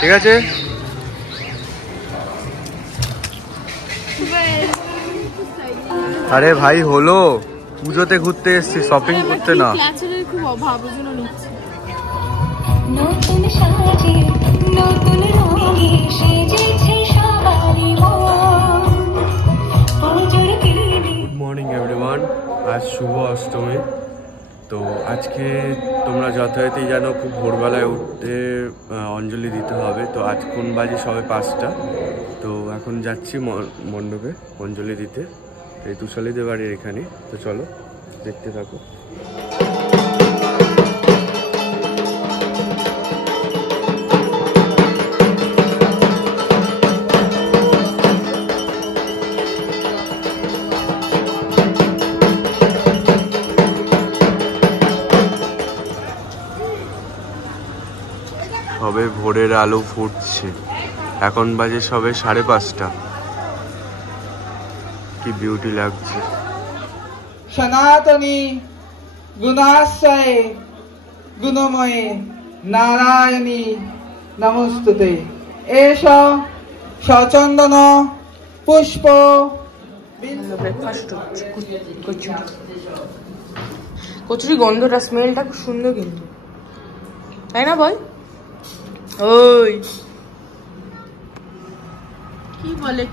ঠিক আছে। আরে ভাই হলো, পুজোতে ঘুরতে এসছি, শপিং করতে না। খুব অভাব, ওই জন্য নিচ্ছি। গুড মর্নিং এভরিওয়ান, আজ শুভ অষ্টমী। তো আজকে তোমরা যথারীতি জানো খুব ভোরবেলায় উঠতে অঞ্জলি দিতে হবে। তো আজ কোন বাজে সবে 5টা। তো এখন যাচ্ছি মণ্ডপে অঞ্জলি দিতে, এই তুষালিদের বাড়ির এখানে। তো চলো দেখতে থাকো। সবে ভোরের আলো ফুটছে, এখন বাজে সবে 5:30। কি বিউটি লাগছে। সনাতনী গুণাশ্রয়ে গুণময়ে নারায়ণী নমস্তুতে। এষ সচন্দন পুষ্প। ব্রেকফাস্ট হচ্ছে, কচুরি। কচুরি গন্ধটা, স্মেলটা খুব সুন্দর কিন্তু, তাই না বল? ওই কি বলে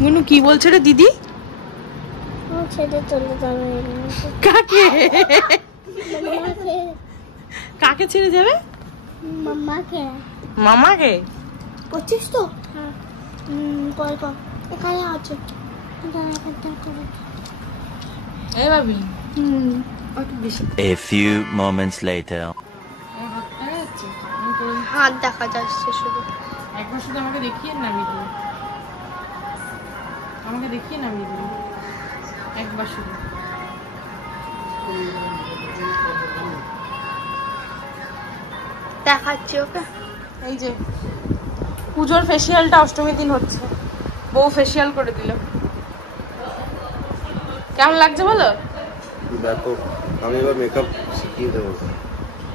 গুনু, কি বলছে রে দিদি? কাকে কাকে ছেড়ে যাবে? মামাকে। করছিস তো? এখানে আছে। এই ভাবি। A few moments later. হাত দেখা যাচ্ছে শুধু। একবার শুধু আমাকে দেখিয়ে নামিয়ে দিল, একবার শুধু। দেখাচ্ছি ওকে। এই যে পুজোর ফেসিয়ালটা অষ্টমীর দিন হচ্ছে, বউ ফেসিয়াল করে দিল। কেমন লাগছে বলো? দেখো, আমি এবার মেকআপ শিখিয়ে দেবো।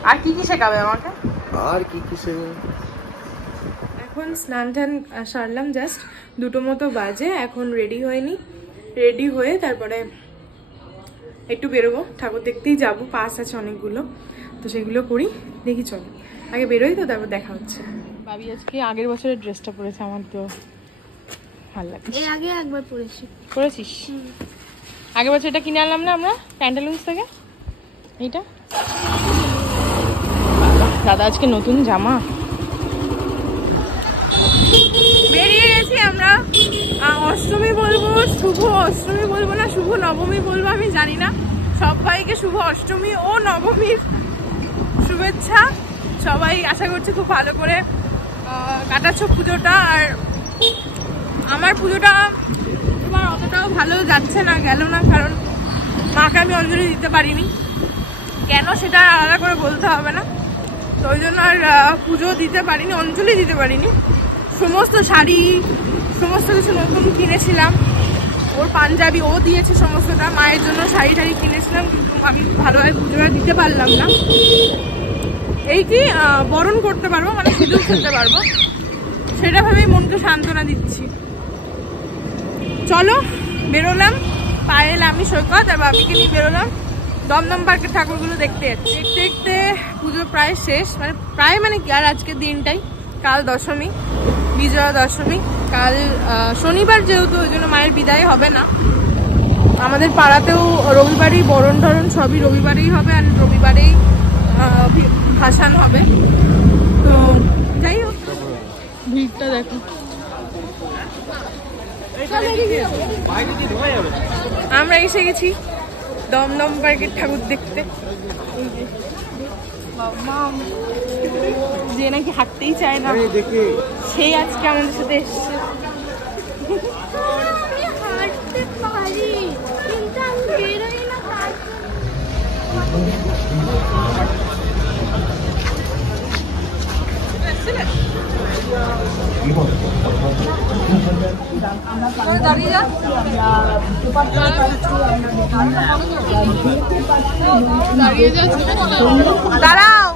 আর কি কি শেখাবে আমাকে? আর কি কি শেখাবে? এখন স্নান টান সারলাম, জাস্ট 2টো মতো বাজে। এখন রেডি হয়নি, রেডি হয়ে তারপরে একটু বেরোবো, ঠাকুর দেখতেই যাবো, পাস আছে অনেকগুলো, তো সেগুলো করি। দেখি চলো আগে বেরোই, তো তারপর দেখা হচ্ছে। ভাবি আজকে আগের বছরের ড্রেসটা পরেছে, আমার তো ভালো লাগে। এই আগে একবার পরেছিস? আগের বছর এটা কিনে আনলাম না আমরা প্যান্টালুন্স থেকে, এইটা। দাদা আজকে নতুন জামা। বেরিয়ে গেছি আমরা। অষ্টমী বলবো, শুভ অষ্টমী বলবো না শুভ নবমী বলবো আমি জানি না। সবাইকে শুভ অষ্টমী ও নবমীর শুভেচ্ছা। সবাই আশা করছি খুব ভালো করে কাটাচ্ছ পুজোটা। আর আমার পুজোটা তোমার অতটাও ভালো যাচ্ছে না, গেল না, কারণ মাকে আমি অঞ্জলি দিতে পারিনি। কেন সেটা আলাদা করে বলতে হবে না, তো ওই জন্য আর পুজো দিতে পারিনি, অঞ্জলি দিতে পারিনি। সমস্ত শাড়ি সমস্ত কিছু নতুন কিনেছিলাম, ওর পাঞ্জাবি ও দিয়েছে সমস্তটা। মায়ের জন্য শাড়ি টাড়ি কিনেছিলাম, কিন্তু আমি ভালোভাবে পুজোটা দিতে পারলাম না। এই কি বরণ করতে পারবো, মানে সিঁদুর খেলতে পারবো, সেটা ভেবেই মনকে সান্ত্বনা দিচ্ছি। চলো বেরোলাম, পায়েল আমি সৈকত আর বাপিকে নিয়ে বেরোলাম দমদম পার্কের ঠাকুরগুলো দেখতে যাচ্ছি। দেখতে দেখতে পুজো প্রায় শেষ, মানে কি আর আজকের দিনটাই। কাল দশমী, বিজয়া দশমী। কাল শনিবার যেহেতু, ওই জন্য মায়ের বিদায় হবে না। আমাদের পাড়াতেও রবিবারেই বরণ টরণ সবই রবিবারেই হবে, আর রবিবারেই ভাসান হবে। তো যাই হোক, ভিড়টা দেখো। আমরা এসে গেছি দমদম পার্কের ঠাকুর দেখতে। যে নাকি হাঁটতেই চায় না, সেই আজকে আমাদের সাথে এসছে। দাঁড়াও।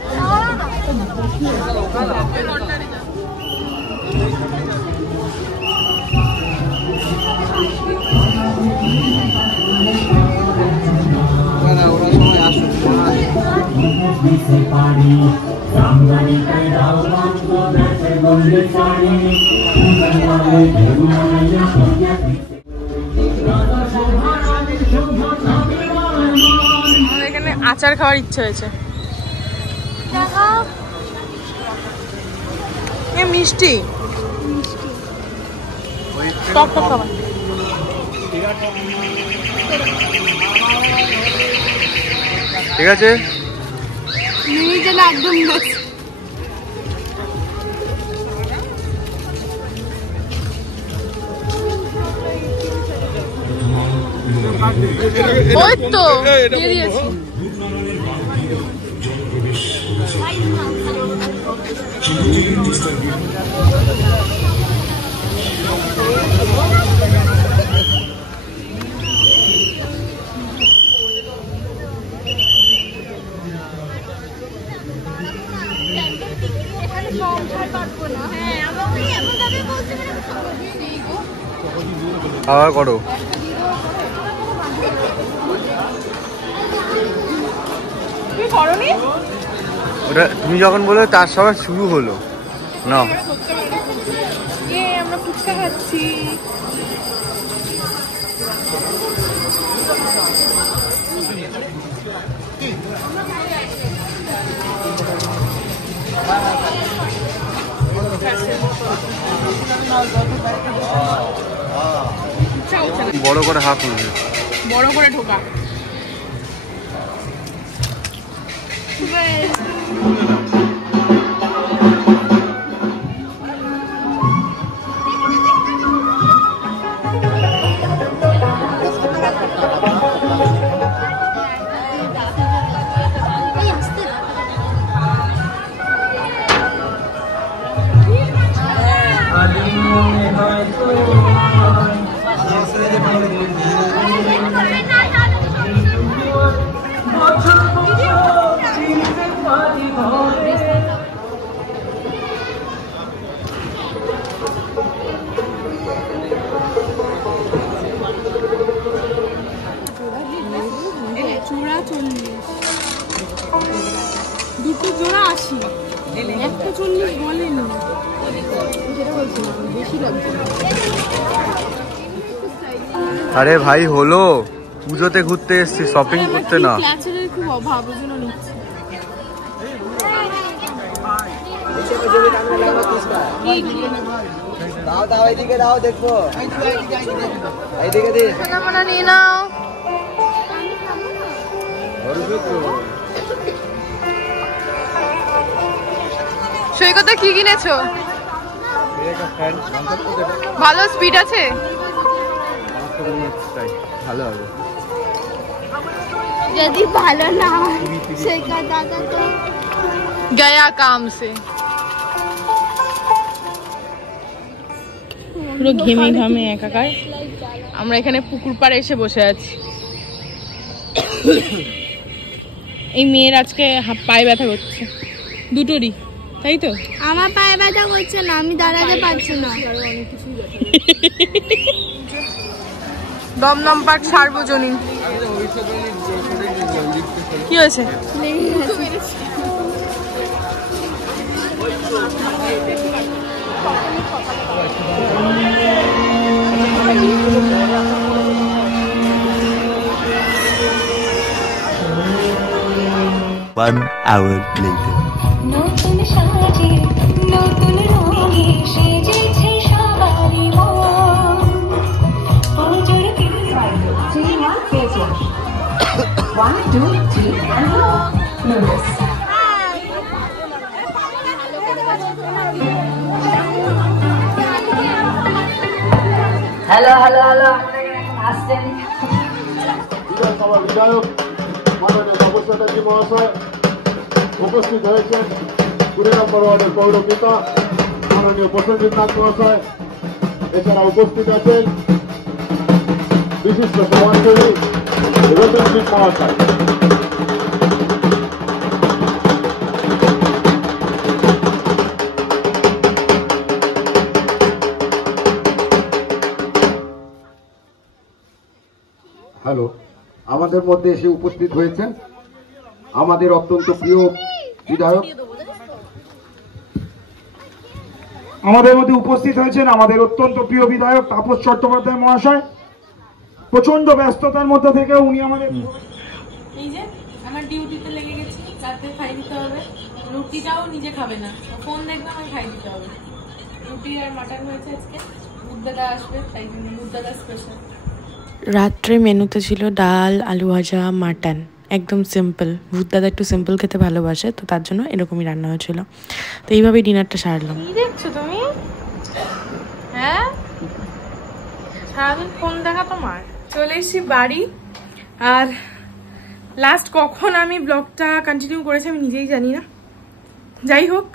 এখানে আচার খাওয়ার ইচ্ছে হয়েছে। মিষ্টি টক টক খাবার। ঠিক আছে একদম ওই তো বেরিয়েছি। খাওয়া করো। ওটা তুমি যখন বলে তার সময় শুরু হলো না। আমরা ফুচকা খাচ্ছি। বড় করে হাফ হয়ে বড় করে ঢোকা। চূড়া 40, দুটো জোড়া 80, একটা 40 বলেনি। আরে ভাই হলো পুজোতে ঘুরতে এসছি, শপিং করতে না। খুব অভাব, ওই জন্য নিচ্ছি। দাও দাও এইদিকে দাও, দেখবো এইদিকে দিন। খানা নিয়ে নাও। সৈকতে কি কিনেছো? ভালো স্পিড আছে, ভালো হবে। যদি ভালো না হয় সৈকত দাদা তো গয়া কাম সে। পুরো ঘেমে ঘামে একাকার। আমরা এখানে পুকুর পাড়ে এসে বসে আছি। এই মেয়ের আজকে পায়ে ব্যথা করছে দুটোরই, তাই তো? আমার পায়ে ব্যথা করছে না, আমি দাঁড়াতে পারছি না। দমদম পার্ক সার্বজনীন। কি হয়েছে? One hour later. নতুন সাজে নতুন রঙে সেজেছে সবারই মন। পুজোর দিন 3-1 face wash 1 2 3 and noodles। Hello hello hello, আসছেন বিধানসভা বিধায়ক মাননীয় তপস্যাজি মহাশয় উপস্থিত হয়েছেন 2 নম্বর ওয়ার্ডের পৌরপিতা মাননীয় প্রসেনজিৎ নাথ মহাশয়, এছাড়া উপস্থিত আছেন বিশিষ্ট সমাজসেবী রতনজিৎ মহাশয়। হ্যালো, আমাদের মধ্যে এসে উপস্থিত হয়েছেন আমাদের অত্যন্ত প্রিয় বিধায়ক। আমাদের মধ্যে উপস্থিত হয়েছেন আমাদের অত্যন্ত প্রিয় বিধায়ক তাপস চট্টোপাধ্যায় মহাশয়। প্রচন্ড ব্যস্ততার মধ্যে থেকে উনি আমাদের এই যে আমার ডিউটিতে লেগে গেছি, রাতে খাই দিতে হবে, রুটিটাও নিজে খাবে না, ফোন দেখবে আমার খাই দিতে হবে। রুটি আর মাটন হয়েছে আজকে, বুদ্ধদা আসবে তাই জন্য বুদ্ধদা স্পেশাল। রাত্রে মেনুতে ছিল ডাল, আলু ভাজা, মাটন, একদম সিম্পল। ভূতদাদা একটু সিম্পল খেতে ভালোবাসে, তো তার জন্য এরকমই রান্না হয়েছিল। তো এইভাবেই ডিনারটা সারলাম। কি দেখছো তুমি? হ্যাঁ, সারাদিন ফোন দেখা তোমার। চলে এসেছি বাড়ি, আর লাস্ট কখন আমি ব্লগটা কন্টিনিউ করেছি আমি নিজেই জানি না। যাই হোক,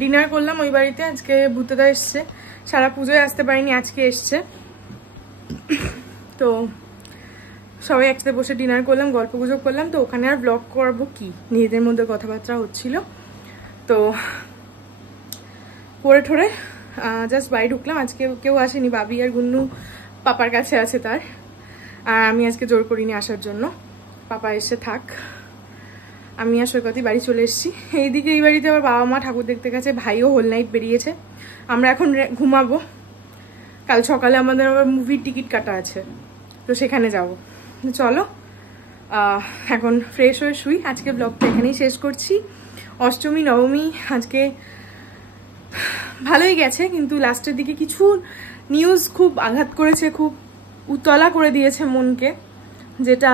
ডিনার করলাম ওই বাড়িতে। আজকে ভূতদা এসছে, সারা পুজোয় আসতে পারিনি, আজকে এসছে। তো সবাই একসাথে বসে ডিনার করলাম, গল্প গুজব করলাম। তো ওখানে আর ব্লগ করবো কি, নিজেদের মধ্যে কথাবার্তা হচ্ছিল। তো পরে ঠোরে জাস্ট বাড়ি ঢুকলাম। আজকে কেউ আসেনি, বাবি আর গুন্নু পাপার কাছে আছে তার, আর আমি আজকে জোর করিনি আসার জন্য। পাপা এসে থাক, আমি আর সৈকতই বাড়ি চলে এসেছি। এইদিকে এই বাড়িতে আবার বাবা মা ঠাকুর দেখতে গেছে, ভাইও হোল নাইট বেরিয়েছে। আমরা এখন ঘুমাবো, কাল সকালে আমাদের আবার মুভির টিকিট কাটা আছে, তো সেখানে যাব। চলো এখন ফ্রেশ হয়ে শুই। আজকে ব্লগটা এখানেই শেষ করছি। অষ্টমী নবমী আজকে ভালোই গেছে, কিন্তু লাস্টের দিকে কিছু নিউজ খুব আঘাত করেছে, খুব উতলা করে দিয়েছে মনকে, যেটা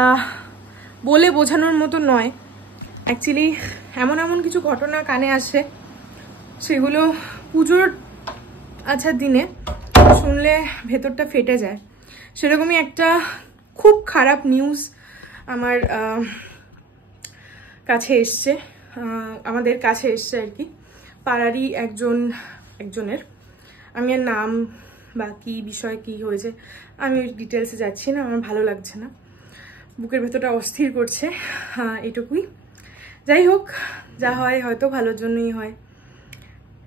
বলে বোঝানোর মতো নয়। অ্যাকচুয়ালি এমন এমন কিছু ঘটনা কানে আসে, সেগুলো পুজোর আছার দিনে শুনলে ভেতরটা ফেটে যায়। সেরকমই একটা খুব খারাপ নিউজ আমার কাছে এসছে, আমাদের কাছে এসছে আর কি। পাড়ারই একজনের, আমি আর নাম বা কী বিষয় কী হয়েছে আমি ডিটেলসে যাচ্ছি না, আমার ভালো লাগছে না, বুকের ভেতরটা অস্থির করছে, এটুকুই। যাই হোক, যা হয় হয়তো ভালোর জন্যই হয়,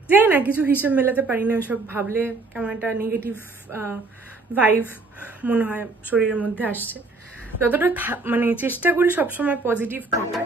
যাই না, কিছু হিসেব মেলাতে পারি না। ওইসব ভাবলে কেমন একটা নেগেটিভ ভাইব মনে হয় শরীরের মধ্যে আসছে। যতটা মানে চেষ্টা করি সবসময় পজিটিভ থাকার।